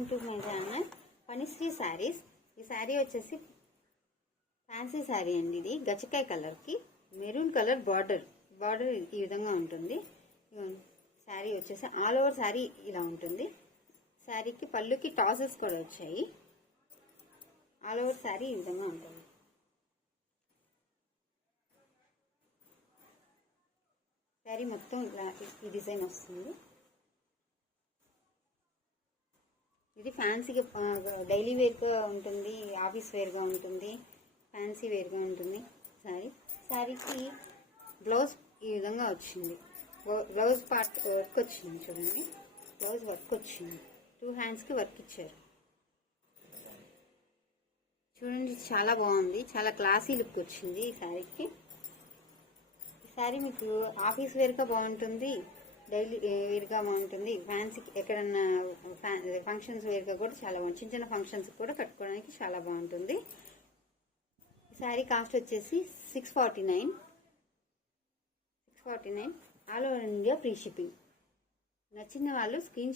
Welcome to my channel Panishri saris. ఈ శారీ వచ్చేసి fancy sari అండి. ఇది గచ్చకాయ కలర్ కి మెరూన్ కలర్ బార్డర్ ఈ విధంగా ఉంటుంది. శారీ వచ్చేసి ఆల్ ఓవర్ శారీ ఇలా ఉంటుంది. శారీకి పళ్ళుకి టాసెస్ కూడా వచ్చాయి. ఆల్ ఓవర్ శారీ ఈ విధంగా ఉంటుంది. శారీ మొత్తం ఇలా ఈ డిజైన్ వస్తుంది. ఇది ఫ్యాన్సీగా డైలీ వేర్గా ఉంటుంది, ఆఫీస్ వేర్గా ఉంటుంది, ఫ్యాన్సీ వేర్గా ఉంటుంది. శారీకి బ్లౌజ్ ఈ విధంగా వచ్చింది. బ్లౌజ్ పార్ట్ వర్క్ వచ్చింది, చూడండి. బ్లౌజ్ వర్క్ వచ్చింది, 2 హ్యాండ్స్కి వర్క్ ఇచ్చారు. చూడండి, చాలా బాగుంది. చాలా క్లాసీ లుక్ వచ్చింది ఈ శారీకి. ఈ శారీ మీకు ఆఫీస్ వేర్గా బాగుంటుంది, డైలీ వేర్గా బాగుంటుంది, ఫ్యాన్సీకి ఎక్కడన్నా ఫంక్షన్స్ వేర్గా కూడా చాలా బాగుంటుంది. చిన్న చిన్న ఫంక్షన్స్ కూడా కట్టుకోవడానికి చాలా బాగుంటుంది. ఈ శారీ కాస్ట్ వచ్చేసి 649 all over India free shipping. నచ్చిన వాళ్ళు స్క్రీన్